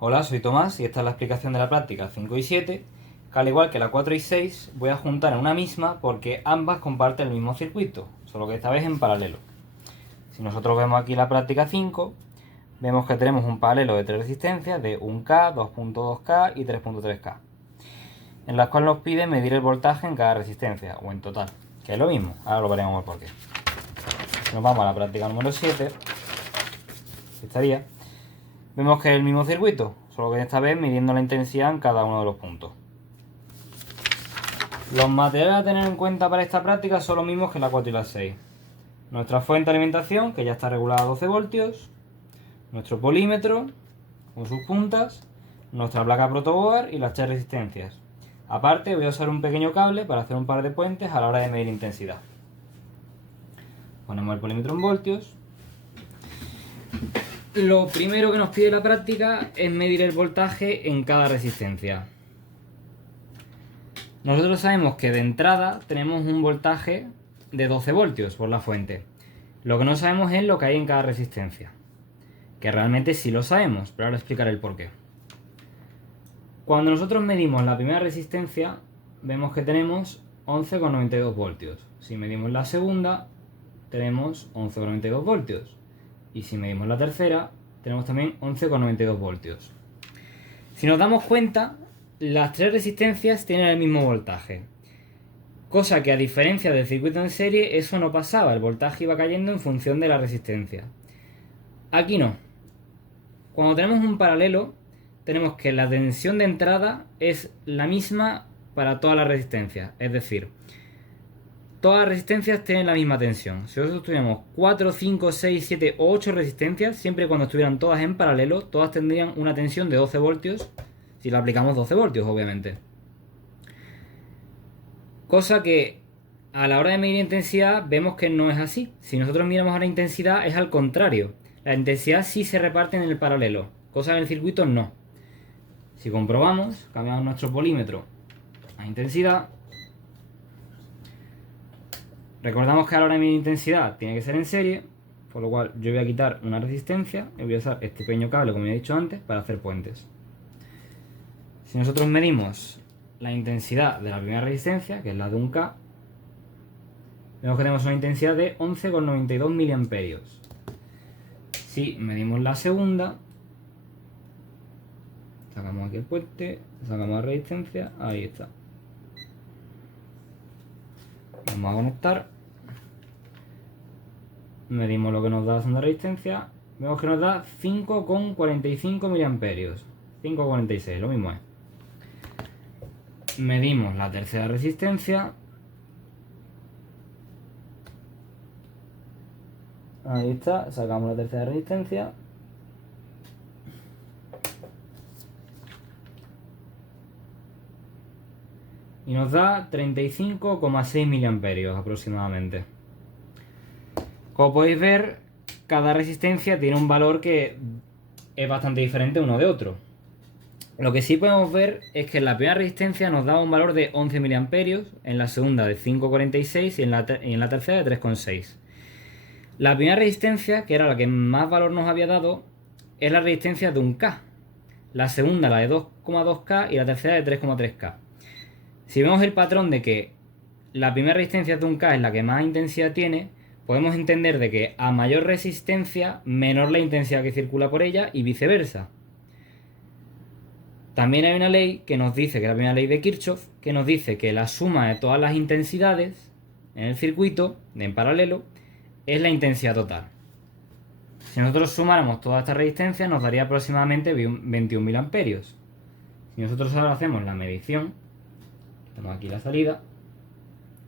Hola, soy Tomás y esta es la explicación de la práctica 5 y 7, que al igual que la 4 y 6 voy a juntar en una misma porque ambas comparten el mismo circuito, solo que esta vez en paralelo. Si nosotros vemos aquí la práctica 5, vemos que tenemos un paralelo de 3 resistencias de 1K, 2.2K y 3.3K, en las cuales nos pide medir el voltaje en cada resistencia, o en total, que es lo mismo, ahora lo veremos por qué. Si nos vamos a la práctica número 7, estaría, vemos que es el mismo circuito, solo que esta vez midiendo la intensidad en cada uno de los puntos. Los materiales a tener en cuenta para esta práctica son los mismos que la 4 y la 6. Nuestra fuente de alimentación, que ya está regulada a 12 voltios, nuestro polímetro con sus puntas, nuestra placa protoboard y las 3 resistencias. Aparte voy a usar un pequeño cable para hacer un par de puentes a la hora de medir intensidad. Ponemos el polímetro en voltios. Lo primero que nos pide la práctica es medir el voltaje en cada resistencia. Nosotros sabemos que de entrada tenemos un voltaje de 12 voltios por la fuente. Lo que no sabemos es lo que hay en cada resistencia. Que realmente sí lo sabemos, pero ahora explicaré el porqué. Cuando nosotros medimos la primera resistencia, vemos que tenemos 11,92 voltios. Si medimos la segunda, tenemos 11,92 voltios. Y si medimos la tercera, tenemos también 11,92 voltios. Si nos damos cuenta, las 3 resistencias tienen el mismo voltaje. Cosa que a diferencia del circuito en serie, eso no pasaba, el voltaje iba cayendo en función de la resistencia. Aquí no. Cuando tenemos un paralelo, tenemos que la tensión de entrada es la misma para todas las resistencias. Es decir, todas las resistencias tienen la misma tensión. Si nosotros tuviéramos 4, 5, 6, 7 o 8 resistencias, siempre y cuando estuvieran todas en paralelo, todas tendrían una tensión de 12 voltios, si le aplicamos 12 voltios, obviamente. Cosa que a la hora de medir intensidad vemos que no es así. Si nosotros miramos a la intensidad es al contrario. La intensidad sí se reparte en el paralelo, cosa que en el circuito no. Si comprobamos, cambiamos nuestro polímetro a intensidad. Recordamos que a la hora de medir intensidad tiene que ser en serie, por lo cual yo voy a quitar una resistencia y voy a usar este pequeño cable, como he dicho antes, para hacer puentes. Si nosotros medimos la intensidad de la primera resistencia, que es la de 1K, vemos que tenemos una intensidad de 11,92 mA. Si medimos la segunda, sacamos aquí el puente, sacamos la resistencia, ahí está. Vamos a conectar. Medimos lo que nos da la segunda resistencia. Vemos que nos da 5,45 mA. 5,46, lo mismo es. Medimos la tercera resistencia. Ahí está, sacamos la tercera resistencia. Y nos da 35,6 mA aproximadamente. Como podéis ver, cada resistencia tiene un valor que es bastante diferente uno de otro. Lo que sí podemos ver es que en la primera resistencia nos da un valor de 11 mA, en la segunda de 5,46 y en la tercera de 3,6. La primera resistencia, que era la que más valor nos había dado, es la resistencia de 1K. La segunda la de 2,2K y la tercera de 3,3K. Si vemos el patrón de que la primera resistencia de 1K es la que más intensidad tiene, podemos entender de que a mayor resistencia, menor la intensidad que circula por ella y viceversa. También hay una ley que nos dice, que es la primera ley de Kirchhoff, que nos dice que la suma de todas las intensidades en el circuito, en paralelo, es la intensidad total. Si nosotros sumáramos toda esta resistencia, nos daría aproximadamente 21 mA. Si nosotros ahora hacemos la medición, tenemos aquí la salida,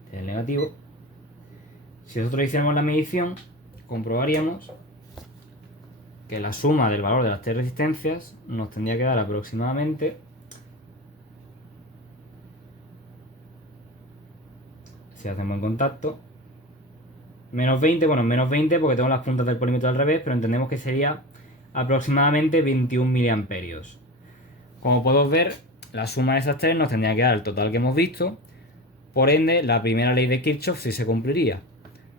este es el negativo. Si nosotros hiciéramos la medición, comprobaríamos que la suma del valor de las 3 resistencias nos tendría que dar aproximadamente, si hacemos en contacto, menos 20, bueno, menos 20 porque tengo las puntas del polímetro al revés, pero entendemos que sería aproximadamente 21 mA. Como podemos ver, la suma de esas 3 nos tendría que dar el total que hemos visto, por ende, la primera ley de Kirchhoff sí se cumpliría.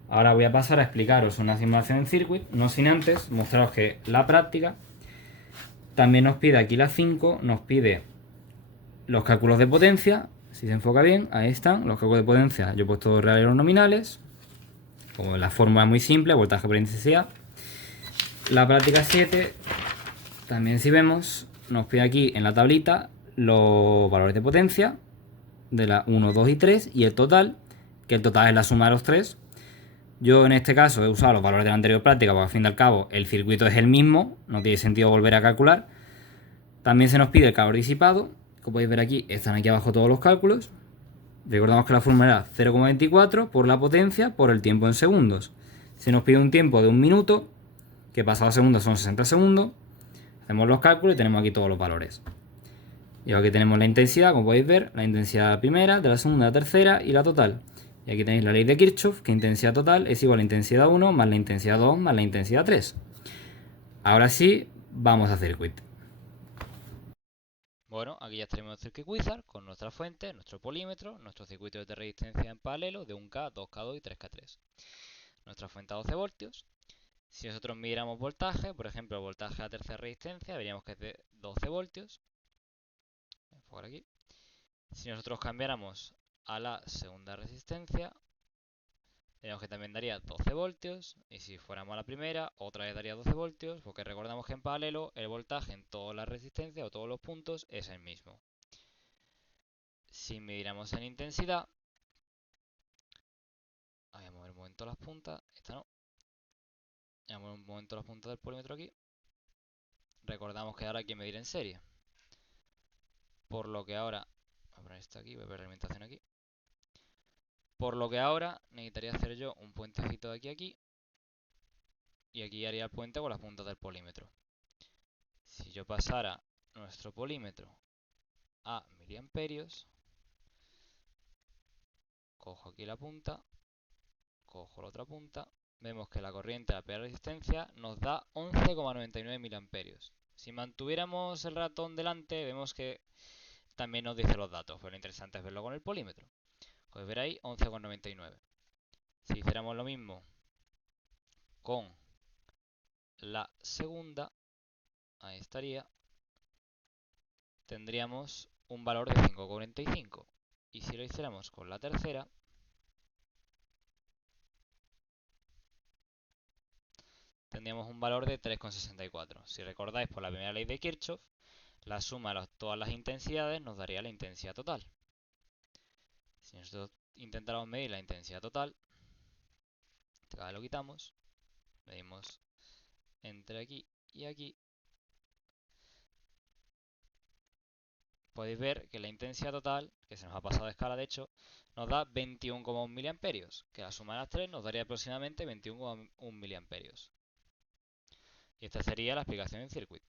Ahora voy a pasar a explicaros una simulación en circuit, no sin antes mostraros que la práctica También nos pide aquí la 5, nos pide los cálculos de potencia. Si se enfoca bien, ahí están los cálculos de potencia. Yo he puesto reales o nominales, como la fórmula muy simple, voltaje por intensidad. La práctica 7, también si vemos, nos pide aquí en la tablita los valores de potencia de la 1, 2 y 3 y el total, que el total es la suma de los tres. Yo en este caso he usado los valores de la anterior práctica porque al fin y al cabo el circuito es el mismo, no tiene sentido volver a calcular. También se nos pide el calor disipado, como podéis ver aquí, están aquí abajo todos los cálculos. Recordamos que la fórmula era 0,24 por la potencia por el tiempo en segundos. Se nos pide un tiempo de 1 minuto, que pasado segundos son 60 segundos. Hacemos los cálculos y tenemos aquí todos los valores. Y aquí tenemos la intensidad, como podéis ver, la intensidad primera, de la segunda, la tercera y la total. Y aquí tenéis la ley de Kirchhoff, que intensidad total es igual a intensidad 1 más la intensidad 2 más la intensidad 3. Ahora sí, vamos a circuit. Bueno, aquí ya tenemos el Circuit Wizard con nuestra fuente, nuestro polímetro, nuestros circuitos de resistencia en paralelo de 1K, 2K2 y 3K3. Nuestra fuente a 12 voltios. Si nosotros miramos voltaje, por ejemplo, el voltaje a tercera resistencia, veríamos que es de 12 voltios. Por aquí. Si nosotros cambiáramos a la segunda resistencia, veríamos que también daría 12 voltios. Y si fuéramos a la primera, otra vez daría 12 voltios, porque recordamos que en paralelo el voltaje en todas las resistencias o todos los puntos es el mismo. Si midiéramos en intensidad, voy a mover un momento las puntas, esta no. Voy a mover un momento las puntas del polímetro aquí. Recordamos que ahora hay que medir en serie. Por lo que ahora, voy a poner esto aquí, voy a ver la alimentación aquí. Por lo que ahora necesitaría hacer yo un puentecito de aquí a aquí. Y aquí haría el puente con las puntas del polímetro. Si yo pasara nuestro polímetro a miliamperios, cojo aquí la punta, cojo la otra punta, vemos que la corriente a la primera resistencia nos da 11,99 miliamperios. Si mantuviéramos el ratón delante, vemos que también nos dice los datos, pero lo interesante es verlo con el polímetro. Podéis ver ahí 11,99. Si hiciéramos lo mismo con la segunda, ahí estaría, tendríamos un valor de 5,45. Y si lo hiciéramos con la tercera, tendríamos un valor de 3,64. Si recordáis por la primera ley de Kirchhoff, la suma de todas las intensidades nos daría la intensidad total. Si nosotros intentáramos medir la intensidad total, acá lo quitamos, medimos entre aquí y aquí, podéis ver que la intensidad total, que se nos ha pasado de escala de hecho, nos da 21,1 miliamperios, que la suma de las tres nos daría aproximadamente 21,1 miliamperios. Y esta sería la explicación en circuit.